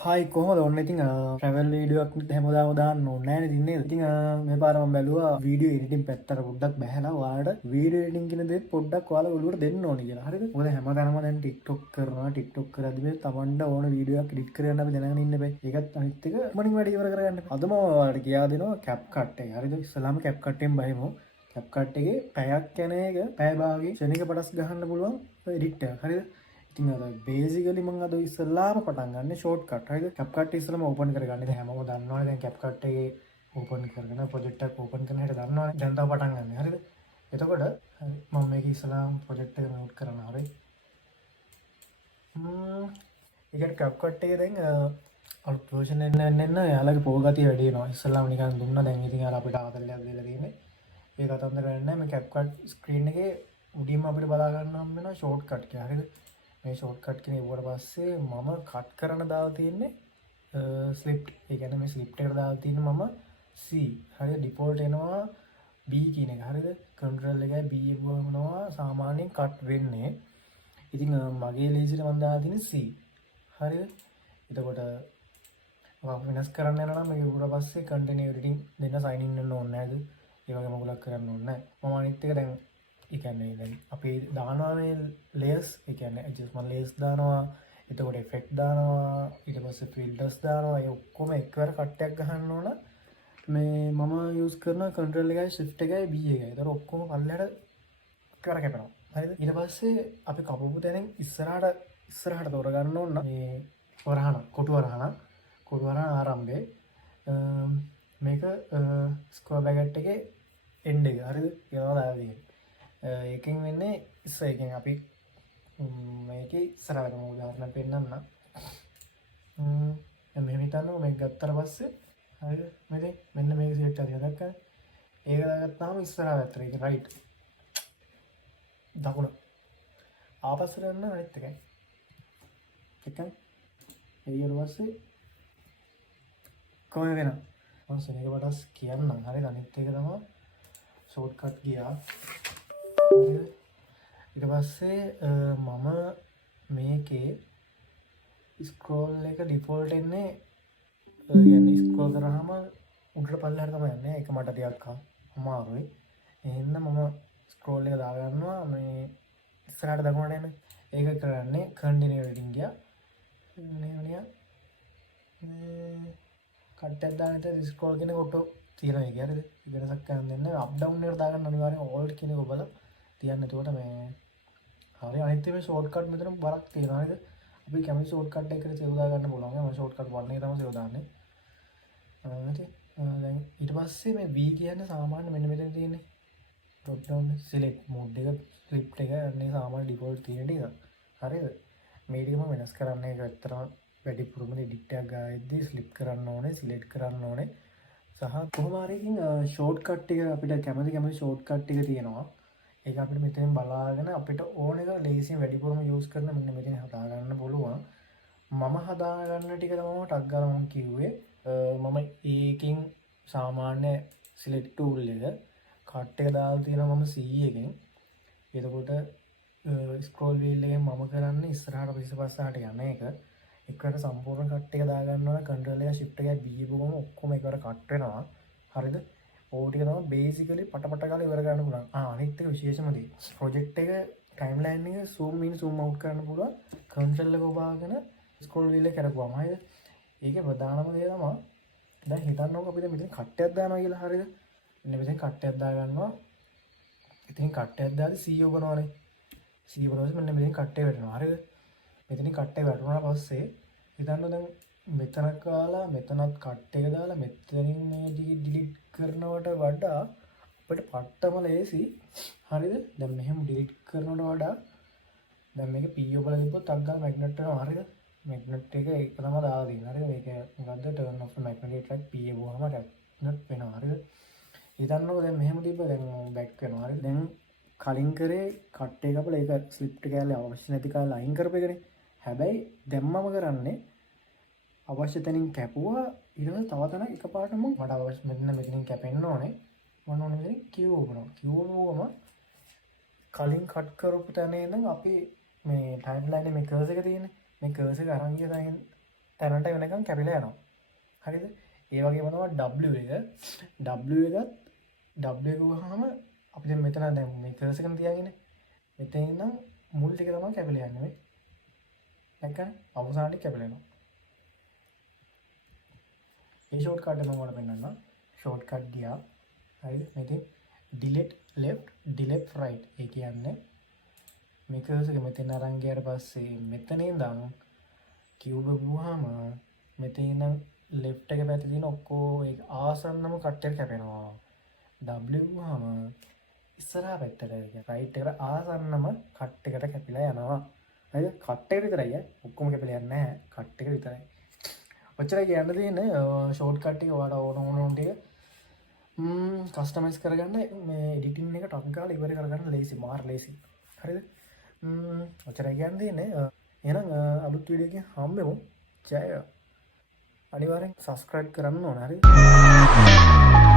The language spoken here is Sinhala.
හයි කොහොමද ඔන්න ඉතින් ට්‍රැවල් වීඩියෝක් හැමදාම දාන්න ඕනේ නැහැ ඉතින් නේද? ඉතින් මේ පාර මම බැලුවා වීඩියෝ එඩිටින් පැත්තට පොඩ්ඩක් බහැලා ඔයාලට වීඩියෝ එඩිටින් කියන දේ පොඩ්ඩක් ඔයාලා ඔළුවට දෙන්න ඕනේ කියලා. හරිද? මොකද හැමදාම දැන් TikTok කරනවා. TikTok කරද්දි මේ තමන්ට ඕන වීඩියෝ එකක් එඩිට් කරන්න අපි දැනගෙන ඉන්න බෑ. ඒකත් අනිත් එක මනින් වැඩි ඉවර කරගන්න. අද මම ඔයාලට කියා දෙනවා CapCut එක. හරිද? ඉස්සලාම CapCut එකෙන් බහිමු. CapCut එකේ පැයක් යන එක පැය භාගයේ ක්ෂණික පටස් ගහන්න පුළුවන් එඩිට් එකක්. හරිද? ඉතින් අර බේසිකලි මම අද ඉස්සෙල්ලාම පටන් ගන්න ෂෝට්කට්. හරිද? CapCut ඉස්සෙල්ලාම ඕපන් කරගන්න. ඉතින් හැමෝම දන්නවනේ දැන් CapCut එකේ ඕපන් කරගෙන ප්‍රොජෙක්ට් එකක් ඕපන් කරන හැටි දන්නවනේ. දැන් තව පටන් ගන්න. හරිද? එතකොට හරි මම මේක ඉස්සෙල්ලාම ප්‍රොජෙක්ට් එක මියුට් කරනවා. හරි. ඒකට CapCut එකේ දැන් අලුත් version එන්න යාළුවගේ පොල් ගතිය වැඩි වෙනවා. ඉස්සෙල්ලාම නිකන් දුන්නා. දැන් ඉතින් යාළුවා අපිට ආතල්ලයක් දීලා තියෙන්නේ. ඒ කතන්දර වෙන්නේ නැහැ. මේ CapCut ස්ක්‍රීන් එකේ උඩින්ම අපිට බලා ගන්න හම්බ වෙනවා ෂෝට්කට් එක. හරිද? මේ ෂෝට්කට් කියන ඉවර පස්සේ මම කට් කරන දාලා තියෙන්නේ ස්ලිප්ට්. ඒ කියන්නේ මේ ස්ලිප්ට් එකට දාලා තියෙන්නේ මම C. හරිද? ඩිෆෝල්ට් එනවා B කියන එක. හරිද? කන්ට්‍රෝල් එකයි B එකවමනවා සාමාන්‍යයෙන් කට් වෙන්නේ. ඉතින් මගේ ලේසියට මම දාලා තියෙන්නේ C. හරිද? එතකොට වෙනස් කරන්න යනවා නම් මේක ඊට පස්සේ කන්ටිනියු එඩිටින් දෙන්න සයින් ඉන් වෙන්න ඕනේ නැද්ද? ඒ වගේ මොකලක් කරන්න ඕනේ නැහැ. මම අනිත් එක දැන් ඒ කියන්නේ දැන් අපි දානවා මේ ලේයර්ස් ඒ කියන්නේ ඇඩ්ජස්ට්මන්ට් ලේයර්ස් දානවා. එතකොට ඉෆෙක්ට් දානවා. ඊට පස්සේ ෆිල්ටර්ස් දානවා. ඒ ඔක්කොම එකවර කට් එකක් ගහන්න ඕන. මේ මම යූස් කරන කන්ට්‍රෝල් එකයි shift එකයි B එකයි. ඒතර ඔක්කොම පල්ලෙහාට එකවර කැපෙනවා. හරිද? ඊට පස්සේ අපි කපපු තැනින් ඉස්සරහට තෝර ගන්න ඕන මේ වරහණ කොටු වරහණ ආරම්භයේ මේක ස්ක්වයර් බ්‍රැකට් එකේ එන්ඩ් එක. හරිද? ඒනවා දාලා තියෙන්නේ. ඒකෙන් වෙන්නේ ඉස්සරහින් අපි මේකේ ඉස්සරහට මම උදාහරණයක් පෙන්නන්නම්. මෙහෙම හිතන්නකො මේක ගත්තට පස්සේ හරිද? මෙන්න මේක සිලෙක්ට් කරලා දැක්කද? ඒක දාගත්තාම ඉස්සරහ පැත්තට ඒක රයිට්. දකුණ. ආපස්සට යන්න අනිත් එකයි. එකයි. ඊට පස්සේ කොහේ වෙනව? මම සෙනෙක වටස් කියන්නම්. හරිද? අනිත් එක තමයි ෂෝට්කට් ගියා. ඊට පස්සේ මම මේකේ ස්ක්‍රෝල් එක ඩිෆෝල්ට් එන්නේ يعني ස්ක්‍රෝල් කරාම උඩට පල්ලෙහාට තමයි යන්නේ. ඒක මට ටිකක් අමාරුයි. එහෙනම් මම ස්ක්‍රෝල් එක දාගන්නවා මේ ඉස්සරහට දකුණට එන්නේ. ඒක කරන්නේ කන්ටිනියු එඩිටින් ගියා. නේ කට් එකක් දාන විතර ස්ක්‍රෝල් කියන කොට තියෙනවා ඒක. හරිද? වෙනසක් කරන්න දෙන්න. අප් ඩවුන් එකට දාගන්න අනිවාර්යෙන් ඕල්ට් කියන එක ඔබලා තියන්න. එතකොට මේ හරි අනිත් මේ ෂෝට්කට් මෙතන බරක් තියෙනවා. හරිද? අපි කැමති ෂෝට්කට් එකකට සේව් දාගන්න පුළුවන්. මම ෂෝට්කට් 1 එක තමයි සේව් දාන්නේ. හරි. දැන් ඊට පස්සේ මේ V කියන්නේ සාමාන්‍ය මෙන්න මෙතන තියෙන්නේ. drop down select mode එක script එක අනේ සාමාන්‍ය default තියෙන ටික. හරිද? මේ ටික මම වෙනස් කරන්න ඒක ඇත්තටම වැඩිපුරම edit එකක් ගාද්දී slip කරන්න ඕනේ, select කරන්න ඕනේ. සහ කොහොම හරි ඉතින් ෂෝට්කට් ටික අපිට කැමති ෂෝට්කට් ටික තියෙනවා. ඒක අපිට මෙතෙන් බලාගෙන අපිට ඕන එක ලේසියෙන් වැඩිපුරම යූස් කරන මෙන්න මෙතන හදා ගන්න පුළුවන්. මම හදා ගන්න ටික තමයි ටග් ගාලා මම කිව්වේ. මම ඒකෙන් සාමාන්‍ය select tool එක කට් එක දාලා තියෙනවා මම C එකෙන්. එතකොට scroll wheel එකෙන් මම කරන්නේ ඉස්සරහට පිස්සපස්සට යන එක. එකකට සම්පූර්ණ කට් එක දා ගන්නවා. control එක shift එකයි B එකම ඔක්කොම එකවර කට් වෙනවා. හරිද? ඕක ටික තමයි බේසිකලි පටපට ගාලා ඉවර ගන්න පුළුවන්. අනිත් එක විශේෂම දේ. ප්‍රොජෙක්ට් එක ටයිම්ලයින් එක zoom in zoom out කරන්න පුළුවන්. කන්ට්‍රෝල් එක ඔබාගෙන ස්ක්‍රෝල් වීල් එක කරපුවාම හරිද? ඒකේ ප්‍රධානම දේ තමයි දැන් හිතන්නකො අපිට මෙතන කට්ටයක් දානවා කියලා. හරිද? මෙන්න මෙතන කට්ටයක් දා ගන්නවා. ඉතින් කට්ටයක් දාලා C ඔබනවනේ. C ඔබනවොත් මෙන්න මෙතන කට්ටේ වැටෙනවා. හරිද? මෙතනින් කට්ටේ වැටුණාට පස්සේ හිතන්න දැන් මෙතන කාලා මෙතනත් කට් එක දාලා මෙතනින් මේ ඩිලීට් කරනවට වඩා අපිට පට්ටම ලේසි. හරිද? දැන් මෙහෙම ඩිලීට් කරනවට වඩා දැන් මේක P ඔබලා තිබ්බොත් අග්ගා මැග්නට් වෙනවා. හරිද? මැග්නට් එක ඒක තමයි දාලා දෙන්නේ. හරිද? මේක මොකද්ද turn off magnetic track P එවුවාම මැග්නට් වෙනවා. හරිද? හිතන්නකෝ දැන් මෙහෙම තිබ්බ දැන් බෑක් වෙනවා. හරිද? දැන් කලින් කරේ කට් එක අපල ඒක ස්ලිප්ට් කෑල්ල අවශ්‍ය නැති කාලා අයින් කරපේකනේ. හැබැයි දැන් මම කරන්නේ අවශ්‍ය තැනින් කැපුවා ඊට පස්සේ තව තැනක් එකපාරටම මට අවශ්‍ය මෙතනින් කැපෙන්න ඕනේ. මම ඕනේ මෙතනින් Q ඔබනවා. Q ඔබුවම කලින් කට් කරපු තැන ඉඳන් අපි මේ ටයිම්ලයින් එකේ මේ කර්සර් එක තියෙන්නේ. මේ කර්සර් එක අරන් ගිය තැනින් තැනට වෙනකම් කැපිලා යනවා. හරිද? ඒ වගේම තමයි W එක. W එකත් W එක වහම අපි දැන් මෙතන දැන් මේ කර්සර් එක තියාගෙන මෙතන ඉඳන් මුල් ටික තමයි කැපිලා යන්නේ. දැක්කනේ? අවසානයේ කැපිලා යනවා. මේ ෂෝට් කට් එක මම ඔයාලට පෙන්නන්නම්. ෂෝට් කට් ගියා. හරිද? මෙතෙන් delete left delete right ඒ කියන්නේ මේ කර්සර් එක මෙතන අරන් ගියාට පස්සේ මෙතන ඉඳන් cube එක ගුවාම මෙතන ඉඳන් left එක පැත්තේ තියෙන ඔක්කොම ඒ ආසන්නම කට් එක කැපෙනවා. W ගුවාම ඉස්සරහා පැත්තට right එකට ආසන්නම කට් එකට කැපිලා යනවා. හරිද? කට් එක විතරයි ඔක්කොම කැපිලා යන්නේ නැහැ. කට් එක විතරයි. ඔච්චරයි කියන්න තියෙන්නේ. ෂෝට් කට් එක ඔයාලා ඕන ටික කස්ටමයිස් කරගන්න මේ එඩිටින් එක ටක් ගාලා ඉවර කරගන්න ලේසි මාර ලේසි. හරිද? ඔච්චරයි කියන්න තියෙන්නේ. එහෙනම් අලුත් වීඩියෝ එකකින් හම්බෙමු. ජය වේවා. අනිවාර්යෙන් subscribe කරන්න ඕන. හරිද?